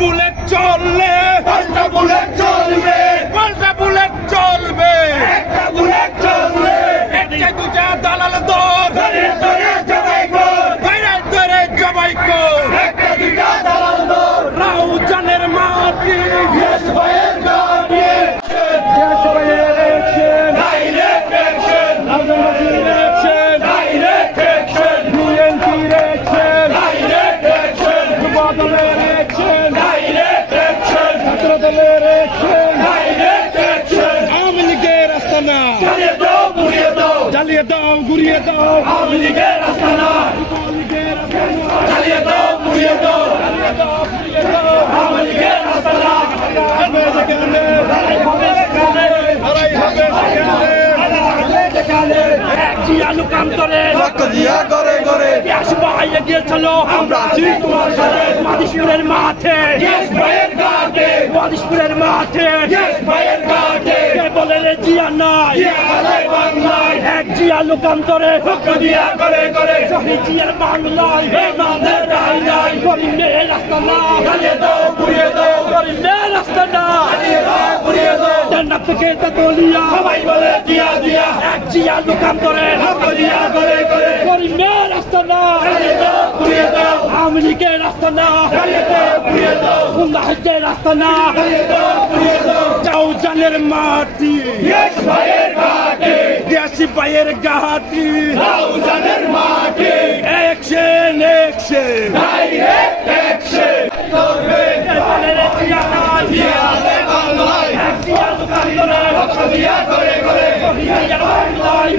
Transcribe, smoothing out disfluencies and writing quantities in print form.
bullet চলবে, পাল্টা bullet চলবে, পাল্টা বুলেট চলবে, একটা বুলেট চলবে, একটা দুটা দালাল দর, ধরে ধরে জবাই কর, ধরে ধরে জবাই কর, একটা দুটা দালাল দর, রাউজানের মাটি, দেশ ভাইয়ের গাড়ি, দেশ ভাইয়ের অ্যাকশন, ডাইরেক্ট অ্যাকশন, রাউজানের অ্যাকশন, ডাইরেক্ট অ্যাকশন, বিএনপির অ্যাকশন, ডাইরেক্ট অ্যাকশন, যুবদলের অ্যাকশন, ডাইরেক্ট অ্যাকশন, ছাত্রদলের অ্যাকশন, ডাইরেক্ট অ্যাকশন, আওয়ামী লীগের আস্তানা জ্বালিয়ে দাও, গুড়িয়ে দাও, জ্বালিয়ে দাও, গুড়িয়ে দাও, আওয়ামী লীগের আস্তানা, আওয়ামী লীগের আস্তানা, জ্বালিয়ে দাও, গুড়িয়ে দাও, জ্বালিয়ে দাও, গুড়িয়ে দাও, আওয়ামী লীগের আস্তানা, হবে সেখানে, লড়াই হবে সেখানে, লড়াই হবে সেখানে, সেখানে, জিয়া লোকান্তরে রক্ত দিয়া করে করে, দেশ ভাই এগিয়ে চলো, আমরা আছি তোমার সাথে, মাদিসপুরের মাঠে, দেশ ভাইয়ের ঘাটে, মাদিসপুরের মাঠে, দেশ ভাইয়ের ঘাটে, কে বলে রে জিয়া নাই, বাংলায় এক জিয়া লোকান্তরে রক্ত দিয়া করে করে, শহীদ জিয়ার বাংলায় আমাদের রাই নাই, গরিবের রাস্তা না, জ্বালিয়ে দাও, পুড়িয়ে দাও, গরিবের রাস্তা না, জ্বালিয়ে দাও, পুড়িয়ে দাও, জান্নাত থেকে তেতুলিয়া, সবাই বলে জিয়া জিয়া, এক জিয়া লোকান্তরে রক্ত দিয়া করে করে, গরিবের রাস্তা না, জ্বালিয়ে দাও, পুড়িয়ে দাও, আওয়ামী লীগের রাস্তা না, জ্বালিয়ে দাও, পুড়িয়ে দাও, গুন্ডাহিদের রাস্তা না, জ্বালিয়ে দাও, পুড়িয়ে দাও, রাউজানের মাটি, দেশ ভাইয়ের ঘাটে, দেশি ভাইয়ের ঘাটি, রাউজানের মাটি, অ্যাকশন অ্যাকশন, ডাইরেক্ট অ্যাকশন, করবে বলে রে জিয়া নাই, জিয়া বাংলায়, এক জিয়া লোকান্তরে রক্ত দিয়া করে করে, জিয়া বাংলায়